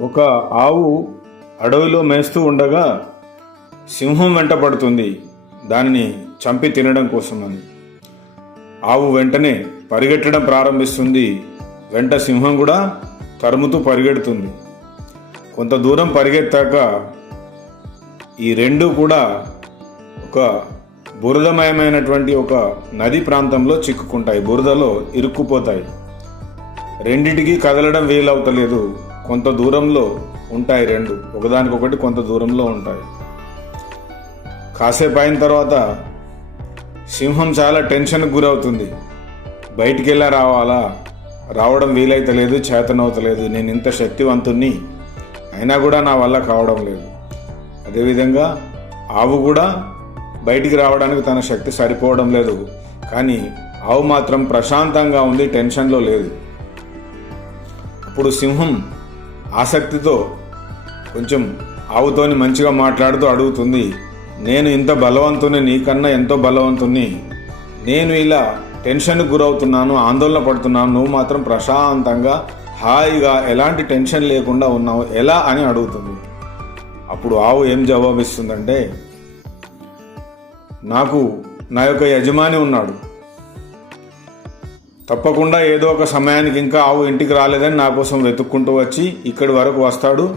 ఒక ఆవు అడవిలో మేస్తూ ఉండగా సింహం వెంట పడుతుంది. దానిని చంపి తినడం కోసమని. ఆవు వెంటనే పరిగెట్టడం ప్రారంభిస్తుంది. వెంట సింహం కూడా తరుముతూ పరిగెడుతుంది. కొంత దూరం పరిగెత్తాక ఈ రెండు కూడా ఒక బురదమయమైనటువంటి ఒక నది ప్రాంతంలో చిక్కుకుంటాయి. బురదలో ఇరుక్కుపోతాయి. రెండిటికి కదలడం వీలవుతలేదు. కొంత దూరంలో ఉంటాయి రెండు. ఒకదానికొకటి కొంత దూరంలో ఉంటాయి. కాసేపు అయిన తర్వాత సింహం చాలా టెన్షన్కి గురవుతుంది. బయటికి వెళ్ళా రావాలా? రావడం వీలైతలేదు చేతనవుతలేదు. నేను ఇంత శక్తివంతుణ్ణి అయినా కూడా నా వల్ల కావడం లేదు. అదేవిధంగా ఆవు కూడా బయటికి రావడానికి తన శక్తి సరిపోవడం లేదు. కానీ ఆవు మాత్రం ప్రశాంతంగా ఉంది టెన్షన్లో లేదు. అప్పుడు సింహం ఆసక్తితో కొంచెం ఆవుతోని మంచిగా మాట్లాడుతూ అడుగుతుంది నేను ఇంత బలవంతుని నీకన్నా ఎంతో బలవంతుని. నేను ఇలా టెన్షన్కి గురవుతున్నాను ఆందోళన పడుతున్నాను నువ్వు మాత్రం ప్రశాంతంగా హాయిగా ఎలాంటి టెన్షన్ లేకుండా ఉన్నావు ఎలా అని అడుగుతుంది. అప్పుడు ఆవు ఏం జవాబిస్తుందంటే నాకు నా యొక్క యజమాని ఉన్నాడు. తప్పకుండా ఏదో ఒక సమయానికి ఇంకా ఆవు ఇంటికి రాలేదని నా కోసం వెతుక్కుంటూ వచ్చి ఇక్కడి వరకు వస్తాడు.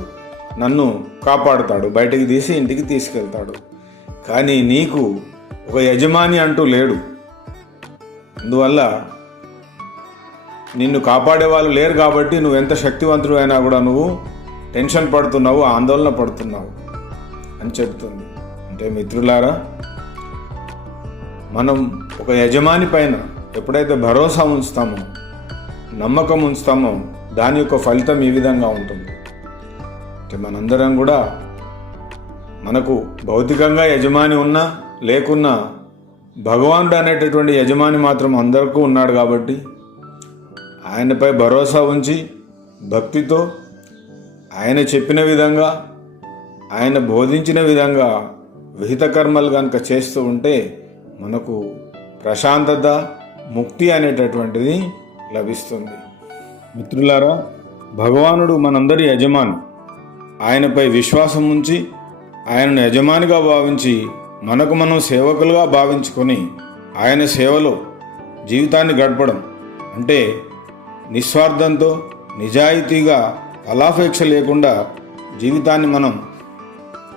నన్ను కాపాడుతాడు. బయటికి తీసి ఇంటికి తీసుకెళ్తాడు. కానీ నీకు ఒక యజమాని అంటూ లేడు. అందువల్ల నిన్ను కాపాడే వాళ్ళు లేరు కాబట్టి నువ్వు ఎంత శక్తివంతుడు అయినా కూడా నువ్వు టెన్షన్ పడుతున్నావు ఆందోళన పడుతున్నావు అని చెప్తుంది అంటే మిత్రులారా మనం ఒక యజమాని పైన ఎప్పుడైతే భరోసా ఉంచుతామో నమ్మకం ఉంచుతామో దాని యొక్క ఫలితం ఈ విధంగా ఉంటుంది. మనందరం కూడా మనకు భౌతికంగా యజమాని ఉన్నా లేకున్నా భగవానుడు అనేటటువంటి యజమాని మాత్రం అందరికీ ఉన్నాడు కాబట్టి ఆయనపై భరోసా ఉంచి భక్తితో ఆయన చెప్పిన విధంగా ఆయన బోధించిన విధంగా విహిత కర్మలు కనుక చేస్తూ ఉంటే మనకు ప్రశాంతత ముక్తి అనేటటువంటిది లభిస్తుంది. మిత్రులారా భగవానుడు మనందరి యజమాని. ఆయనపై విశ్వాసం ఉంచి ఆయనను యజమానిగా భావించి మనకు మనం సేవకులుగా భావించుకొని ఆయన సేవలో జీవితాన్ని గడపడం అంటే నిస్వార్థంతో నిజాయితీగా ఫలాపేక్ష లేకుండా జీవితాన్ని మనం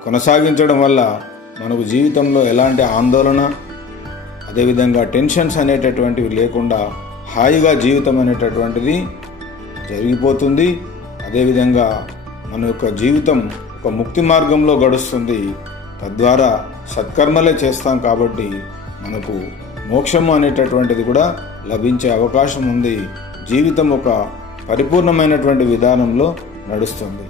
కొనసాగించడం వల్ల మనకు జీవితంలో ఎలాంటి ఆందోళన అదేవిధంగా టెన్షన్స్ అనేటటువంటివి లేకుండా హాయిగా జీవితం అనేటటువంటిది జరిగిపోతుంది. అదేవిధంగా మన యొక్క జీవితం ఒక ముక్తి మార్గంలో గడుస్తుంది. తద్వారా సత్కర్మలే చేస్తాం కాబట్టి మనకు మోక్షము అనేటటువంటిది కూడా లభించే అవకాశం ఉంది. జీవితం ఒక పరిపూర్ణమైనటువంటి విధానంలో నడుస్తుంది.